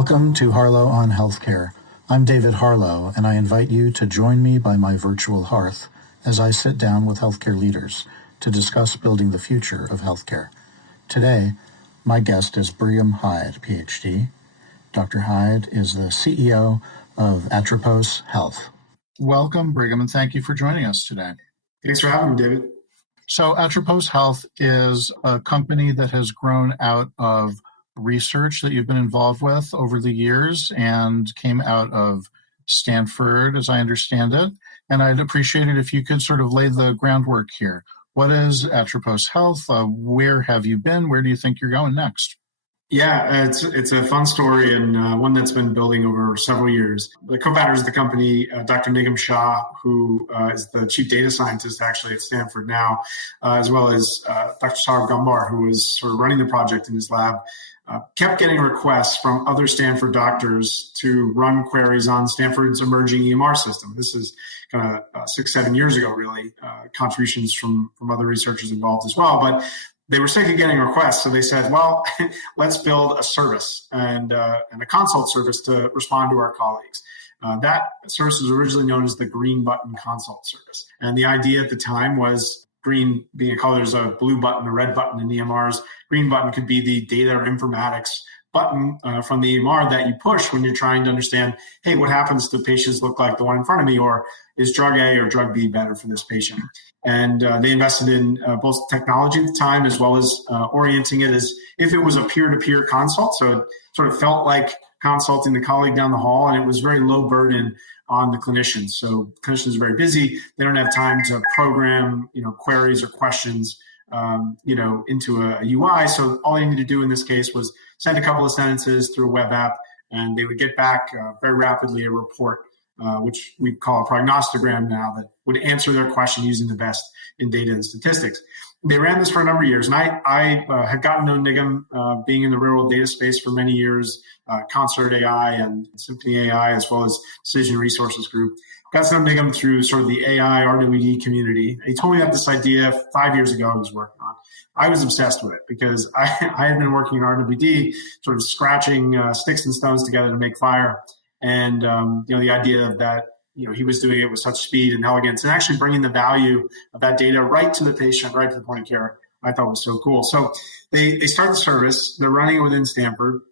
Welcome to Harlow on Healthcare. I'm David Harlow, and I invite you to join me by my virtual hearth as I sit down with healthcare leaders to discuss building the future of healthcare. Today, my guest is Brigham Hyde, PhD. Dr. Hyde is the CEO of Atropos Health. Welcome, Brigham, and thank you for joining us today. Thanks for having me, David. So Atropos Health is a company that has grown out of research that you've been involved with over the years and came out of Stanford, as I understand it. And I'd appreciate it if you could sort of lay the groundwork here. What is Atropos Health? Where have you been? Where do you think you're going next? Yeah, it's a fun story and one that's been building over several years. The co-founders of the company, Dr. Nigam Shah, who is the chief data scientist actually at Stanford now, as well as Dr. Saurabh Gambar, who was sort of running the project in his lab, kept getting requests from other Stanford doctors to run queries on Stanford's emerging EMR system. This is kind of 6-7 years ago, really, contributions from other researchers involved as well. But they were sick of getting requests, so they said, well, let's build a service and a consult service to respond to our colleagues. That service was originally known as the Green Button Consult Service. And the idea at the time was green being a color, there's a blue button, a red button in EMRs. Green button could be the data or informatics button from the EMR that you push when you're trying to understand, hey, what happens to patients look like the one in front of me, or is drug A or drug B better for this patient? And they invested in both technology at the time as well as orienting it as if it was a peer-to-peer consult. So it sort of felt like consulting the colleague down the hall, and it was very low burden on the clinicians. So clinicians are very busy. They don't have time to program, queries or questions, into a UI. So all they needed to do in this case was send a couple of sentences through a web app, and they would get back very rapidly a report, which we call a prognostogram now, that would answer their question using the best in data and statistics. They ran this for a number of years, and I had gotten to know Nigam being in the Realworld data space for many years, Concert AI and Symphony AI, as well as Decision Resources Group. Got to know Nigam through sort of the AI RWD community. He told me about this idea 5 years ago I was working on. I was obsessed with it because I had been working in RWD, sort of scratching sticks and stones together to make fire. And, the idea of that, he was doing it with such speed and elegance and actually bringing the value of that data right to the patient, right to the point of care, I thought was so cool. So they start the service. They're running it within Stanford.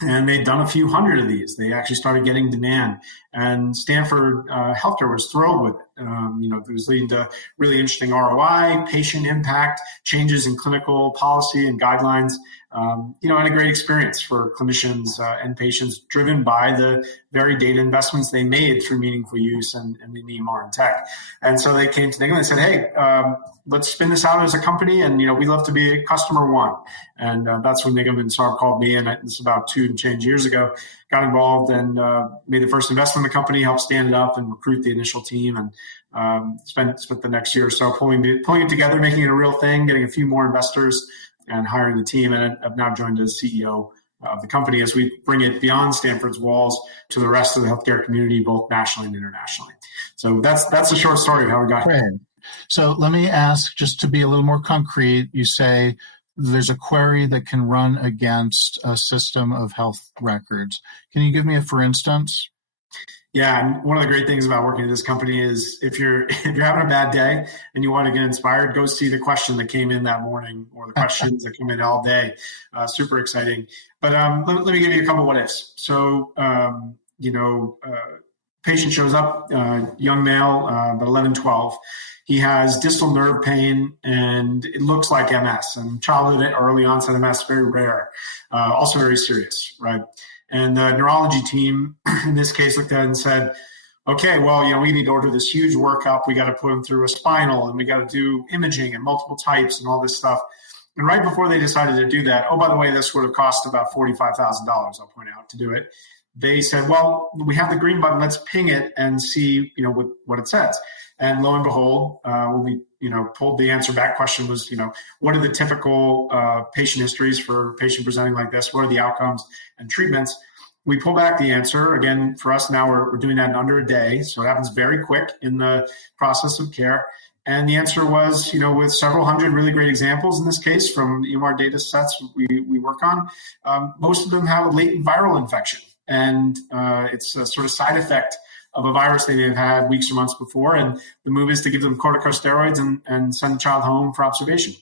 And they'd done a few hundred of these. They actually started getting demand. And Stanford Healthcare was thrilled with it. It was leading to really interesting ROI, patient impact, changes in clinical policy and guidelines, and a great experience for clinicians and patients driven by the very data investments they made through meaningful use and in EMR and tech. And so they came to Nigam and they said, hey, let's spin this out as a company, and we'd love to be customer one. And that's when Nigam and Saurabh called me, and this is about 2 and change years ago, got involved and made the first investment in the company, helped stand it up and recruit the initial team, and spent the next year or so pulling it together, making it a real thing, getting a few more investors and hiring the team. And I've now joined as CEO of the company as we bring it beyond Stanford's walls to the rest of the healthcare community, both nationally and internationally. So that's a short story of how we got here. So let me ask, just to be a little more concrete, you say there's a query that can run against a system of health records. Can you give me a for instance? Yeah, and one of the great things about working at this company is if you're having a bad day and you want to get inspired, go see the question that came in that morning or the questions that come in all day. Super exciting. But let me give you a couple what ifs. So, patient shows up, young male, about 11, 12. He has distal nerve pain and it looks like MS, and childhood early onset MS, very rare, also very serious, right? And the neurology team, in this case, looked at it and said, okay, well, we need to order this huge workup. We got to put him through a spinal, and we got to do imaging and multiple types and all this stuff. And right before they decided to do that, oh, by the way, this would have cost about $45,000, I'll point out, to do it. They said, well, we have the green button. Let's ping it and see, what it says. And lo and behold, when we, pulled the answer back, question was, what are the typical patient histories for a patient presenting like this? What are the outcomes and treatments? We pull back the answer. Again, for us now, we're doing that in under a day. So it happens very quick in the process of care. And the answer was, with several hundred really great examples in this case from EMR data sets we work on, most of them have a latent viral infection. and it's a sort of side effect of a virus they may have had weeks or months before. And the move is to give them corticosteroids and send the child home for observation.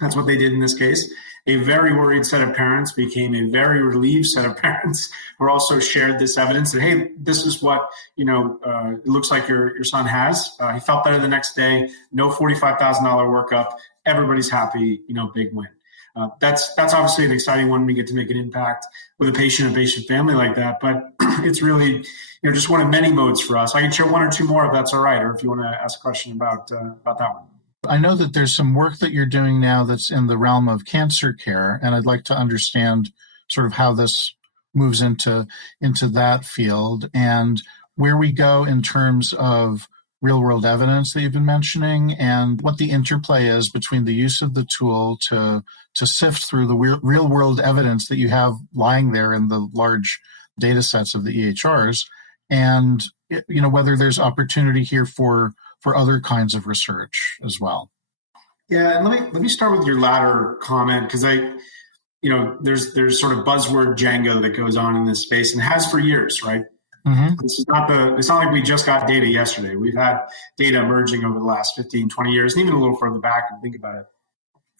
That's what they did in this case. A very worried set of parents became a very relieved set of parents who also shared this evidence that, hey, this is what, it looks like your son has. He felt better the next day, no $45,000 workup. Everybody's happy, big win. That's obviously an exciting one. We get to make an impact with a patient family like that. But it's really, just one of many modes for us. I can share one or two more if that's all right, or if you want to ask a question about that one. I know that there's some work that you're doing now that's in the realm of cancer care, and I'd like to understand sort of how this moves into that field and where we go in terms of real-world evidence that you've been mentioning, and what the interplay is between the use of the tool to sift through the real-world evidence that you have lying there in the large data sets of the EHRs, and whether there's opportunity here for other kinds of research as well. Yeah, and let me start with your latter comment, because there's sort of buzzword Django that goes on in this space and has for years, right? Mm-hmm. It's not like we just got data yesterday. We've had data emerging over the last 15, 20 years, and even a little further back and think about it.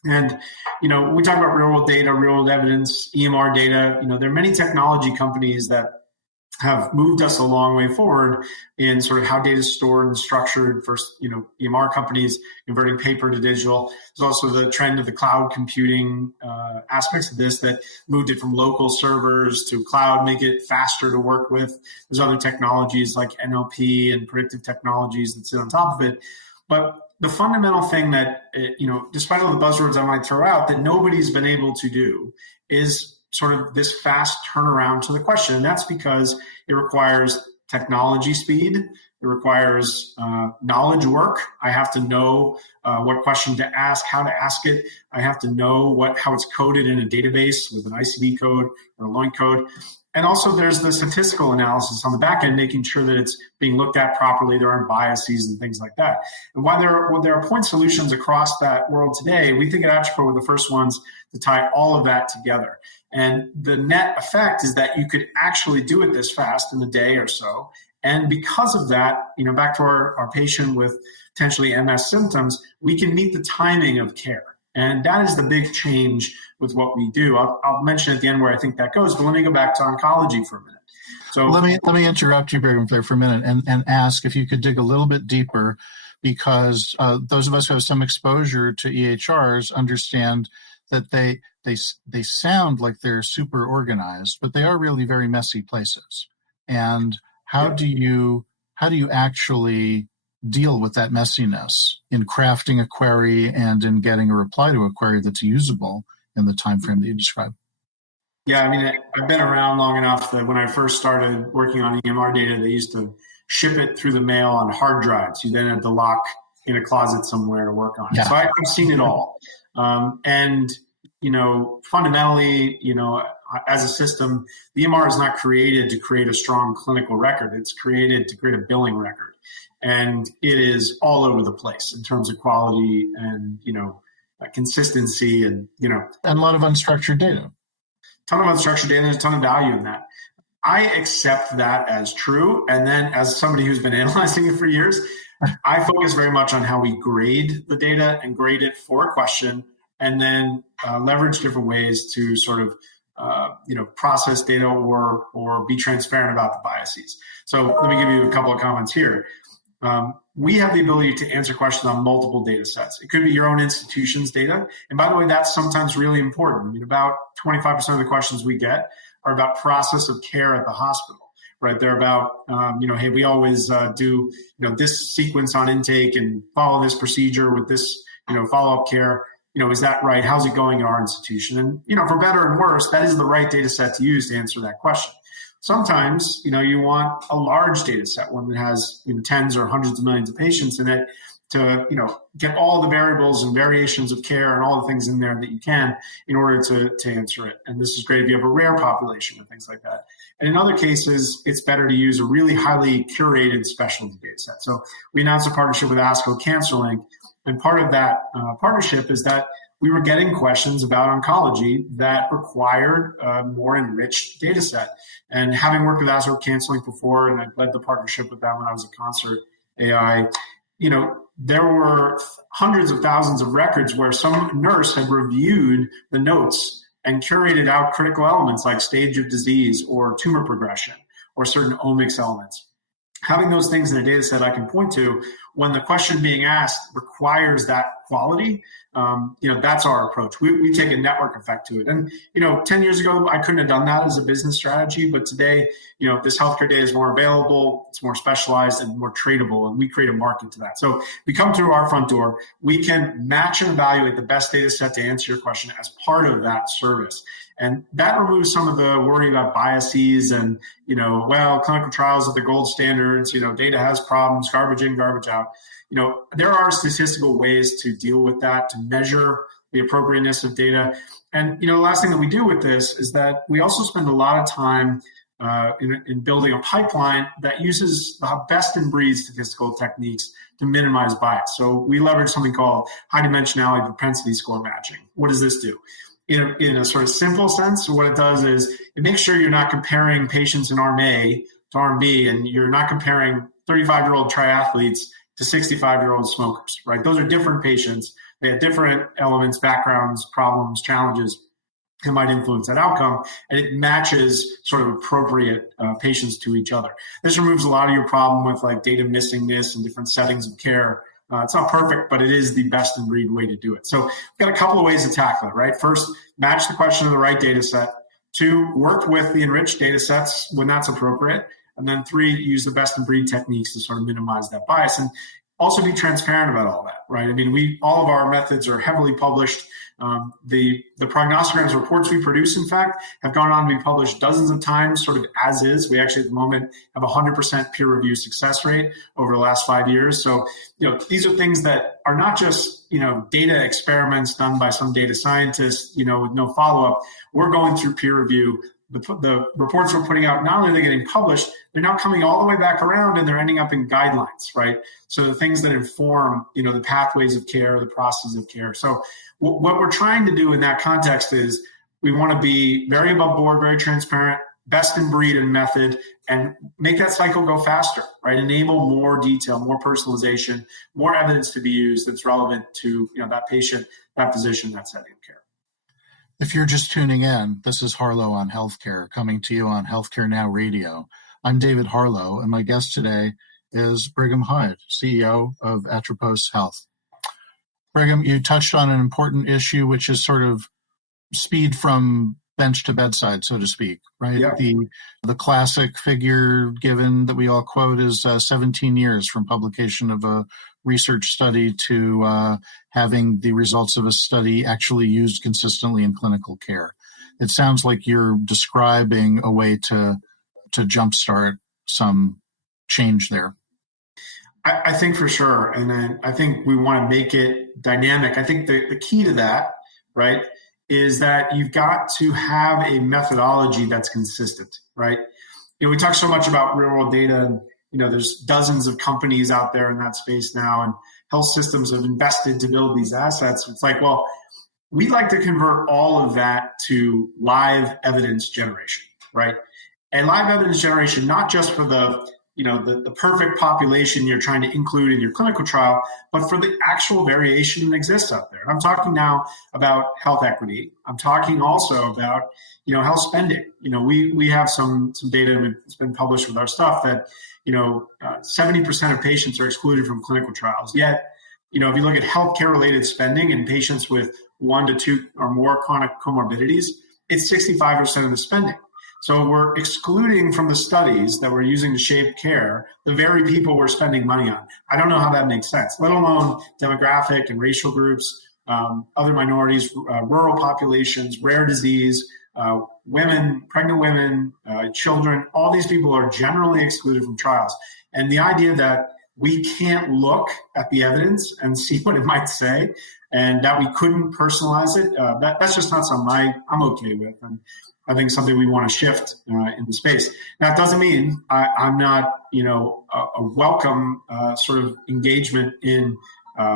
And, when we talk about real world data, real world evidence, EMR data, there are many technology companies that have moved us a long way forward in sort of how data is stored and structured. First, EMR companies converting paper to digital. There's also the trend of the cloud computing aspects of this that moved it from local servers to cloud, make it faster to work with. There's other technologies like NLP and predictive technologies that sit on top of it. But the fundamental thing that, despite all the buzzwords I might throw out, that nobody's been able to do is sort of this fast turnaround to the question. And that's because it requires technology speed. It requires knowledge work. I have to know what question to ask, how to ask it. I have to know how it's coded in a database with an ICD code or a LOINC code. And also there's the statistical analysis on the back end, making sure that it's being looked at properly. There aren't biases and things like that. And while there are point solutions across that world today, we think at Atropos we're the first ones to tie all of that together. And the net effect is that you could actually do it this fast in a day or so. And because of that, back to our patient with potentially MS symptoms, we can meet the timing of care. And that is the big change with what we do. I'll mention at the end where I think that goes, but let me go back to oncology for a minute. So let me interrupt you, Brigham, there for a minute and ask if you could dig a little bit deeper, because those of us who have some exposure to EHRs understand that they sound like they're super organized, but they are really very messy places. And how do you actually deal with that messiness in crafting a query and in getting a reply to a query that's usable in the time frame that you described? Yeah, I mean, I've been around long enough that when I first started working on EMR data, they used to ship it through the mail on hard drives. You then had to lock in a closet somewhere to work on it. Yeah. So I've seen it all. And fundamentally, as a system, the EMR is not created to create a strong clinical record. It's created to create a billing record. And it is all over the place in terms of quality and, consistency and a lot of unstructured data. Ton of unstructured data. There's a ton of value in that. I accept that as true. And then as somebody who's been analyzing it for years, I focus very much on how we grade the data and grade it for a question, and then leverage different ways to sort of process data or be transparent about the biases. So let me give you a couple of comments here. We have the ability to answer questions on multiple data sets. It could be your own institution's data. And by the way, that's sometimes really important. I mean, about 25% of the questions we get are about process of care at the hospital, right? They're about, hey, we always do, this sequence on intake and follow this procedure with this, follow-up care. Is that right? How's it going in our institution? And, for better and worse, that is the right data set to use to answer that question. Sometimes, you want a large data set, one that has tens or hundreds of millions of patients in it to, get all the variables and variations of care and all the things in there that you can in order to answer it. And this is great if you have a rare population and things like that. And in other cases, it's better to use a really highly curated specialty data set. So we announced a partnership with ASCO CancerLink. And part of that partnership is that we were getting questions about oncology that required a more enriched data set. And having worked with Azure Canceling before, and I led the partnership with them when I was at Concert AI, there were hundreds of thousands of records where some nurse had reviewed the notes and curated out critical elements like stage of disease or tumor progression or certain omics elements. Having those things in a data set I can point to when the question being asked requires that quality, that's our approach. We take a network effect to it. And, 10 years ago, I couldn't have done that as a business strategy. But today, this healthcare data is more available, it's more specialized and more tradable, and we create a market to that. So we come through our front door, we can match and evaluate the best data set to answer your question as part of that service. And that removes some of the worry about biases and, clinical trials are the gold standards, data has problems, garbage in, garbage out. There are statistical ways to deal with that, to measure the appropriateness of data. And, the last thing that we do with this is that we also spend a lot of time in building a pipeline that uses the best in breed statistical techniques to minimize bias. So we leverage something called high dimensionality propensity score matching. What does this do? In a sort of simple sense, what it does is it makes sure you're not comparing patients in arm A to arm B, and you're not comparing 35-year-old triathletes to 65-year-old smokers, right? Those are different patients. They have different elements, backgrounds, problems, challenges that might influence that outcome, and it matches sort of appropriate patients to each other. This removes a lot of your problem with like data missingness and different settings of care. It's not perfect, but it is the best in breed way to do it. So we've got a couple of ways to tackle it, right? First, match the question to the right data set. 2, work with the enriched data sets when that's appropriate. And then 3, use the best in breed techniques to sort of minimize that bias. And also be transparent about all that, right? I mean, all of our methods are heavily published. The prognosticograms reports we produce, in fact, have gone on to be published dozens of times, sort of as is. We actually, at the moment, have a 100% peer review success rate over the last 5 years. So, these are things that are not just, data experiments done by some data scientist, with no follow-up. We're going through peer review. The reports we're putting out, not only are they getting published, they're now coming all the way back around and they're ending up in guidelines, right? So the things that inform, the pathways of care, the processes of care. So what we're trying to do in that context is we want to be very above board, very transparent, best in breed and method, and make that cycle go faster, right? Enable more detail, more personalization, more evidence to be used that's relevant to, that patient, that physician, that setting of care. If you're just tuning in, this is Harlow on Healthcare, coming to you on Healthcare Now Radio. I'm David Harlow, and my guest today is Brigham Hyde, CEO of Atropos Health. Brigham, you touched on an important issue, which is sort of speed from bench to bedside, so to speak, right? Yeah. The classic figure given that we all quote is 17 years from publication of a research study to having the results of a study actually used consistently in clinical care. It sounds like you're describing a way to jumpstart some change there. I think for sure. And I think we want to make it dynamic. I think the key to that, right, is that you've got to have a methodology that's consistent, right? We talk so much about real world data, and there's dozens of companies out there in that space now, and health systems have invested to build these assets. It's like, well, we'd like to convert all of that to live evidence generation, right? And live evidence generation, not just for the perfect population you're trying to include in your clinical trial, but for the actual variation that exists out there. I'm talking now about health equity. I'm talking also about, health spending. We have some data that's been published with our stuff that, 70% of patients are excluded from clinical trials. Yet, if you look at healthcare related spending in patients with 1 to 2 or more chronic comorbidities, it's 65% of the spending. So we're excluding from the studies that we're using to shape care the very people we're spending money on. I don't know how that makes sense, let alone demographic and racial groups, other minorities, rural populations, rare disease, women, pregnant women, children. All these people are generally excluded from trials. And the idea that we can't look at the evidence and see what it might say, and that we couldn't personalize it, that's just not something I'm okay with. And I think something we want to shift in the space. Now, it doesn't mean I'm not, a welcome sort of engagement in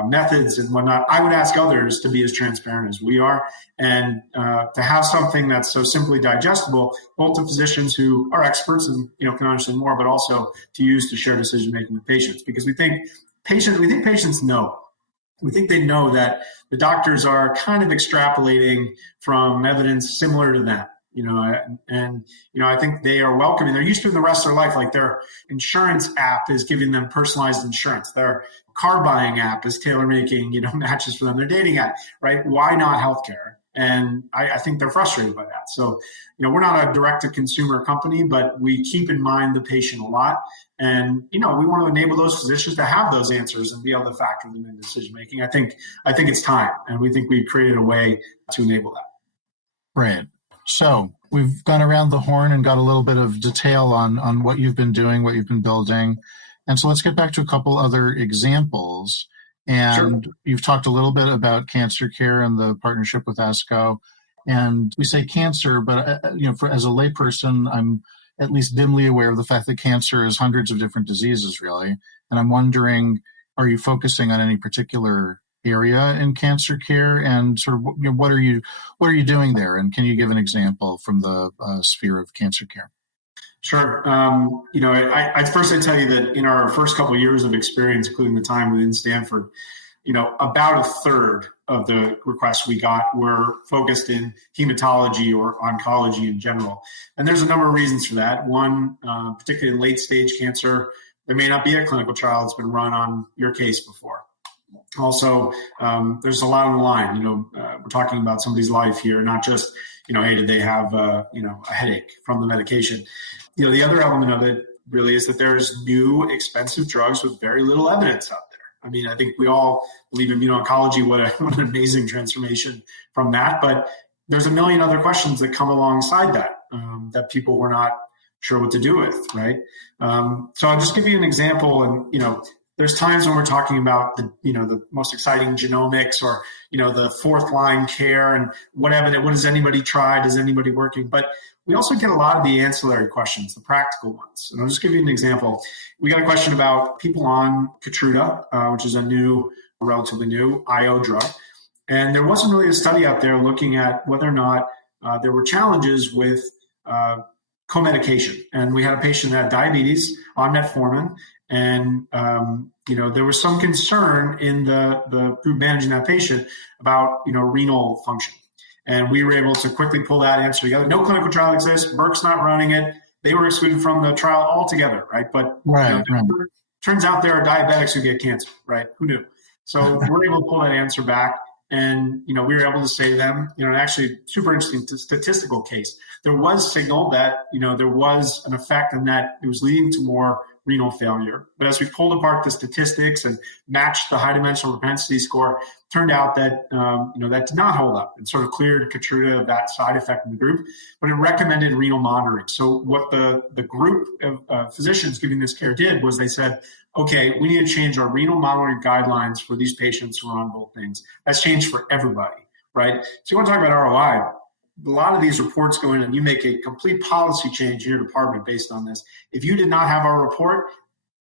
methods and whatnot. I would ask others to be as transparent as we are, and to have something that's so simply digestible, both to physicians who are experts and can understand more, but also to use to share decision making with patients, because we think patients know. We think they know that the doctors are kind of extrapolating from evidence similar to them, I think they are welcoming. They're used to it the rest of their life. Like their insurance app is giving them personalized insurance. Their car buying app is tailor making, matches for them. Their dating app, right? Why not healthcare? And I think they're frustrated by that. So, we're not a direct to consumer company, but we keep in mind the patient a lot. And, we want to enable those physicians to have those answers and be able to factor them into decision making. I think it's time. And we think we've created a way to enable that. Right. So we've gone around the horn and got a little bit of detail on what you've been doing, what you've been building. And so let's get back to a couple other examples. And Sure. You've talked a little bit about cancer care and the partnership with ASCO. And we say cancer, but as a layperson, I'm at least dimly aware of the fact that cancer is hundreds of different diseases, really. And I'm wondering, are you focusing on any particular area in cancer care, and sort of what are you doing there? And can you give an example from the sphere of cancer care? Sure. I'd tell you that in our first couple of years of experience, including the time within Stanford, about a third of the requests we got were focused in hematology or oncology in general. And there's a number of reasons for that. One, particularly in late stage cancer, there may not be a clinical trial that's been run on your case before. Also, there's a lot on the line. We're talking about somebody's life here, not just, hey, did they have, a headache from the medication? The other element of it really is that there's new expensive drugs with very little evidence out there. I mean, I think we all believe in immuno-oncology. What an amazing transformation from that. But there's a million other questions that come alongside that, that people were not sure what to do with, right? So I'll just give you an example. And, there's times when we're talking about the most exciting genomics or, the fourth line care and what has anybody tried? Is anybody working? But we also get a lot of the ancillary questions, the practical ones. And I'll just give you an example. We got a question about people on Keytruda, which is a relatively new IO drug. And there wasn't really a study out there looking at whether or not there were challenges with co-medication. And we had a patient that had diabetes on metformin. And, there was some concern in the group managing that patient about, renal function. And we were able to quickly pull that answer together. No clinical trial exists. Merck's not running it. They were excluded from the trial altogether, right? But turns out there are diabetics who get cancer, right? Who knew? So we're able to pull that answer back. And, we were able to say to them, actually super interesting statistical case. There was signal that, there was an effect and that it was leading to more renal failure. But as we pulled apart the statistics and matched the high dimensional propensity score, turned out that, that did not hold up. It sort of cleared Keytruda of that side effect in the group, but it recommended renal monitoring. So what the group of physicians giving this care did was they said, okay, we need to change our renal monitoring guidelines for these patients who are on both things. That's changed for everybody, right? So you want to talk about ROI. A lot of these reports go in and you make a complete policy change in your department based on this. If you did not have our report,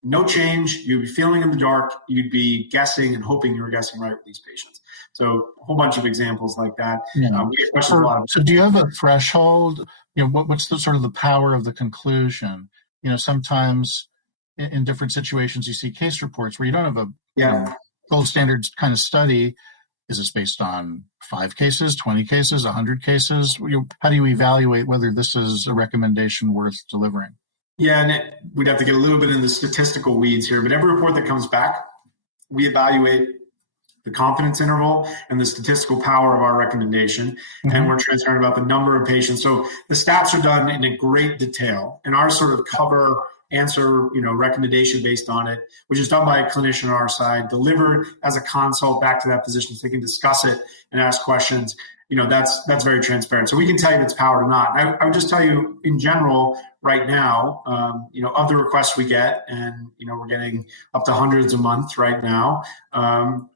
no change, you'd be feeling in the dark, you'd be guessing and hoping you were guessing right with these patients. So a whole bunch of examples like that. Yeah. So do you have a threshold? What's the sort of the power of the conclusion? Sometimes in different situations you see case reports where you don't have a gold standard kind of study. Is this based on 5 cases, 20 cases, 100 cases? How do you evaluate whether this is a recommendation worth delivering? Yeah, and we'd have to get a little bit in the statistical weeds here, but every report that comes back, we evaluate the confidence interval and the statistical power of our recommendation, and we're transparent about the number of patients. So the stats are done in a great detail, and our sort of cover answer, recommendation based on it, which is done by a clinician on our side, delivered as a consult back to that physician so they can discuss it and ask questions. That's very transparent. So we can tell you if it's powered or not. I would just tell you in general right now, of the requests we get, and, we're getting up to hundreds a month right now, about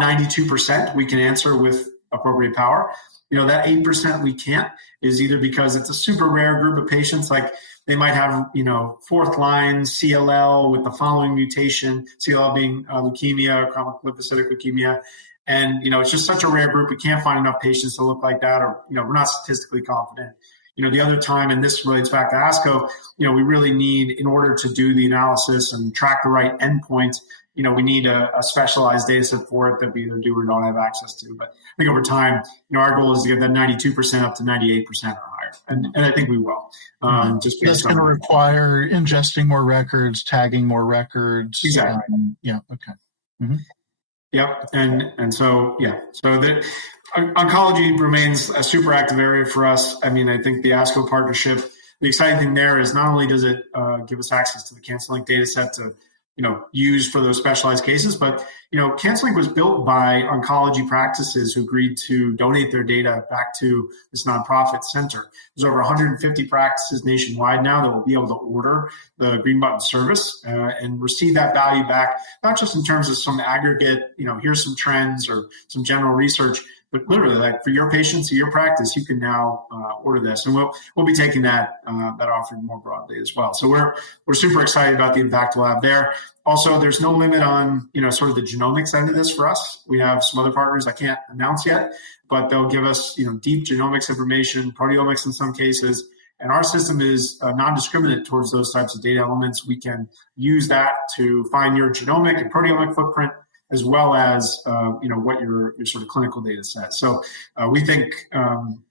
92% we can answer with appropriate power. That 8% we can't is either because it's a super rare group of patients, like they might have, fourth line CLL with the following mutation, CLL being leukemia, chronic lymphocytic leukemia. And, it's just such a rare group. We can't find enough patients to look like that, or, we're not statistically confident. The other time, and this relates back to ASCO, we really need, in order to do the analysis and track the right endpoint, we need a specialized data set for it that we either do or don't have access to. But I think over time, our goal is to get that 92% up to 98% or higher. And I think we will. Just that's going to require ingesting more records, tagging more records. Exactly. Okay. Mm-hmm. Yep. And so, so the oncology remains a super active area for us. I think the ASCO partnership, the exciting thing there is not only does it give us access to the CancerLink data set to use for those specialized cases. But, CancerLink was built by oncology practices who agreed to donate their data back to this nonprofit center. There's over 150 practices nationwide now that will be able to order the Green Button service and receive that value back, not just in terms of some aggregate, here's some trends or some general research, but literally, like for your patients, your practice, you can now order this, and we'll be taking that offering more broadly as well. So we're super excited about the impact we'll have there. Also, there's no limit on sort of the genomics end of this for us. We have some other partners I can't announce yet, but they'll give us deep genomics information, proteomics in some cases. And our system is non-discriminate towards those types of data elements. We can use that to find your genomic and proteomic footprint, as well as what your sort of clinical data says. So we think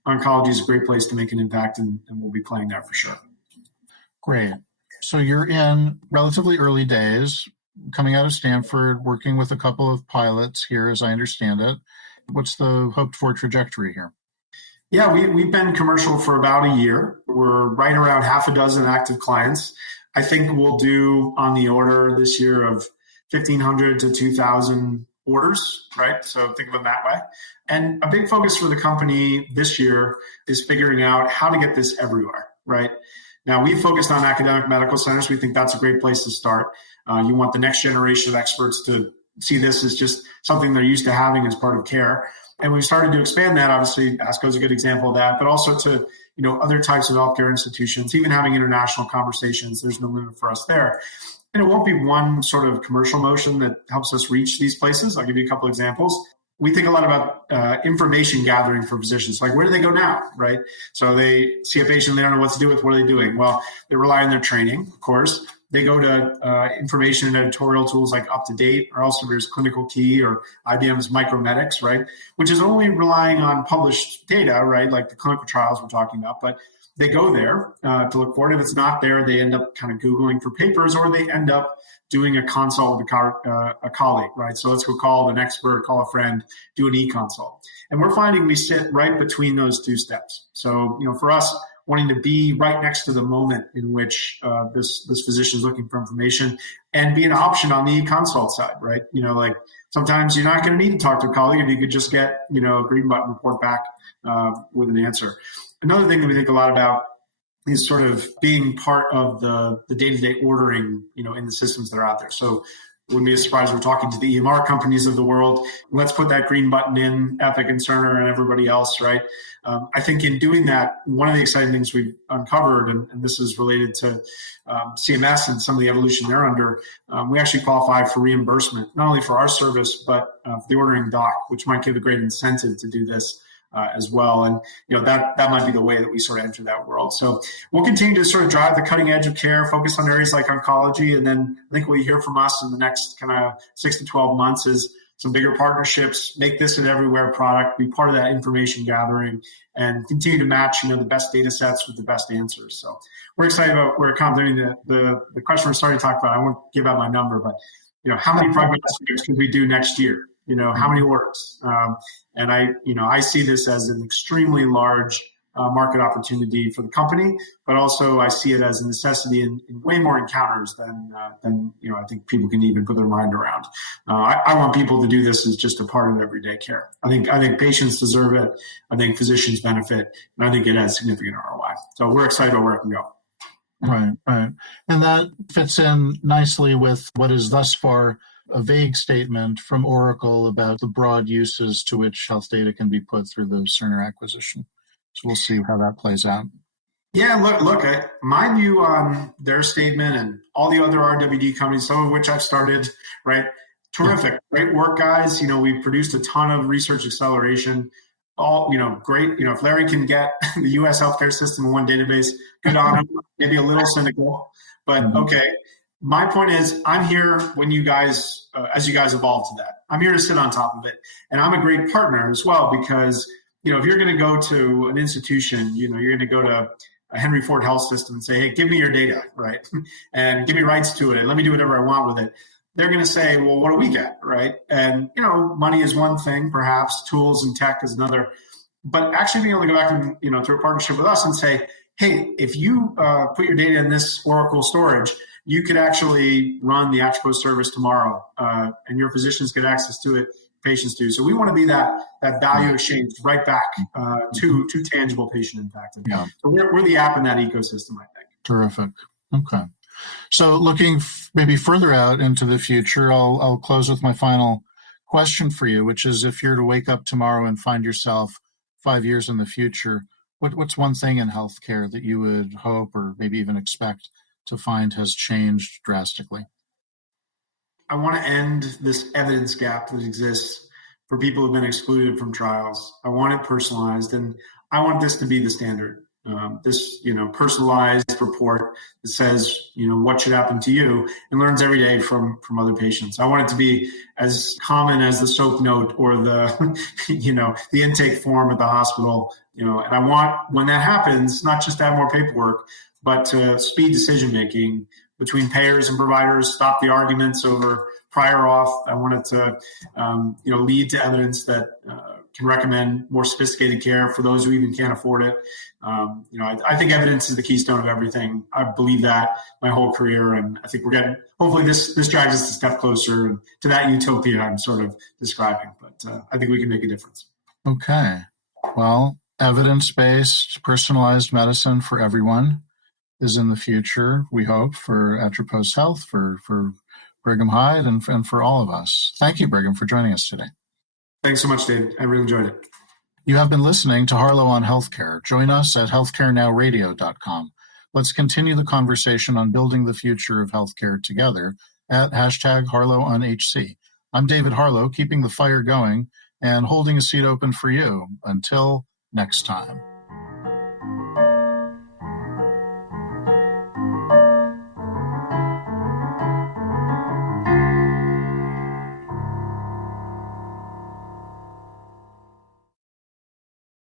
oncology is a great place to make an impact, and we'll be playing there for sure. Great. So you're in relatively early days, coming out of Stanford, working with a couple of pilots here, as I understand it. What's the hoped for trajectory here? Yeah, we've been commercial for about a year. We're right around half a dozen active clients. I think we'll do on the order this year of 1,500 to 2,000 orders, right? So think of them that way. And a big focus for the company this year is figuring out how to get this everywhere, right? Now, we focused on academic medical centers. We think that's a great place to start. You want the next generation of experts to see this as just something they're used to having as part of care. And we've started to expand that. Obviously, ASCO is a good example of that, but also to other types of healthcare institutions, even having international conversations. There's no limit for us there. And it won't be one sort of commercial motion that helps us reach these places. I'll give you a couple examples. We think a lot about information gathering for physicians. Like, where do they go now, right? So they see a patient, they don't know what to do with. What are they doing? Well, they rely on their training, of course. They go to information and editorial tools like UpToDate, or also there's Clinical Key or IBM's Micromedics, right? Which is only relying on published data, right? Like the clinical trials we're talking about. But they go there to look for it. If it's not there, they end up kind of Googling for papers, or they end up doing a consult with a colleague, right? So let's go call an expert, call a friend, do an e-consult. And we're finding we sit right between those two steps. So, for us, wanting to be right next to the moment in which this physician is looking for information, and be an option on the e-consult side, right? Like sometimes you're not going to need to talk to a colleague if you could just get, a Green Button report back with an answer. Another thing that we think a lot about is sort of being part of the day-to-day ordering, in the systems that are out there. So it wouldn't be a surprise we're talking to the EMR companies of the world. Let's put that Green Button in, Epic and Cerner and everybody else, right? I think in doing that, one of the exciting things we've uncovered, and this is related to CMS and some of the evolution they're under, we actually qualify for reimbursement, not only for our service, but for the ordering doc, which might give a great incentive to do this as well. And, that might be the way that we sort of enter that world. So we'll continue to sort of drive the cutting edge of care, focus on areas like oncology. And then I think what you hear from us in the next kind of 6 to 12 months is some bigger partnerships, make this an everywhere product, be part of that information gathering, and continue to match, the best data sets with the best answers. So we're excited about where accommodating the question we're starting to talk about. I won't give out my number, but, how many prognostics could we do next year? How many orders? And I see this as an extremely large market opportunity for the company, but also I see it as a necessity in way more encounters than I think people can even put their mind around. I want people to do this as just a part of everyday care. I think patients deserve it. I think physicians benefit, and I think it has significant ROI. So we're excited about where it can go. Right. And that fits in nicely with what is thus far a vague statement from Oracle about the broad uses to which health data can be put through the Cerner acquisition. So we'll see how that plays out. Yeah, look. My view on their statement and all the other RWD companies, some of which I've started, right? Terrific, great work, guys. We've produced a ton of research acceleration. All, great. If Larry can get the U.S. healthcare system in one database, good on him. Maybe a little cynical, but okay. My point is, I'm here when you guys, as you guys evolve to that. I'm here to sit on top of it, and I'm a great partner as well because if you're going to go to an institution, you're going to go to a Henry Ford Health System and say, hey, give me your data, right? And give me rights to it. And let me do whatever I want with it. They're going to say, well, what do we get, right? And, money is one thing, perhaps. Tools and tech is another. But actually being able to go back and, through a partnership with us and say, hey, if you put your data in this Oracle storage, you could actually run the Atropos service tomorrow, and your physicians get access to it, patients do. So we want to be that value exchange right back to tangible patient impact. Yeah. So we're the app in that ecosystem, I think. Terrific. Okay. So looking maybe further out into the future, I'll close with my final question for you, which is if you're to wake up tomorrow and find yourself 5 years in the future, what's one thing in healthcare that you would hope or maybe even expect to find has changed drastically? I want to end this evidence gap that exists for people who've been excluded from trials. I want it personalized, and I want this to be the standard. This, personalized report that says, what should happen to you and learns every day from other patients. I want it to be as common as the soap note or the, the intake form at the hospital, and I want, when that happens, not just to have more paperwork, but to speed decision-making between payers and providers, stop the arguments over prior auth. I want it to, lead to evidence that can recommend more sophisticated care for those who even can't afford it. I think evidence is the keystone of everything. I believe that my whole career, and I think we're getting, hopefully this drags us a step closer to that utopia I'm sort of describing, but I think we can make a difference. Okay. Well, evidence-based, personalized medicine for everyone is in the future, we hope, for Atropos Health, for Brigham Hyde, and for all of us. Thank you, Brigham, for joining us today. Thanks so much, David. I really enjoyed it. You have been listening to Harlow on Healthcare. Join us at healthcarenowradio.com. Let's continue the conversation on building the future of healthcare together at #HarlowOnHC. I'm David Harlow, keeping the fire going and holding a seat open for you. Until next time.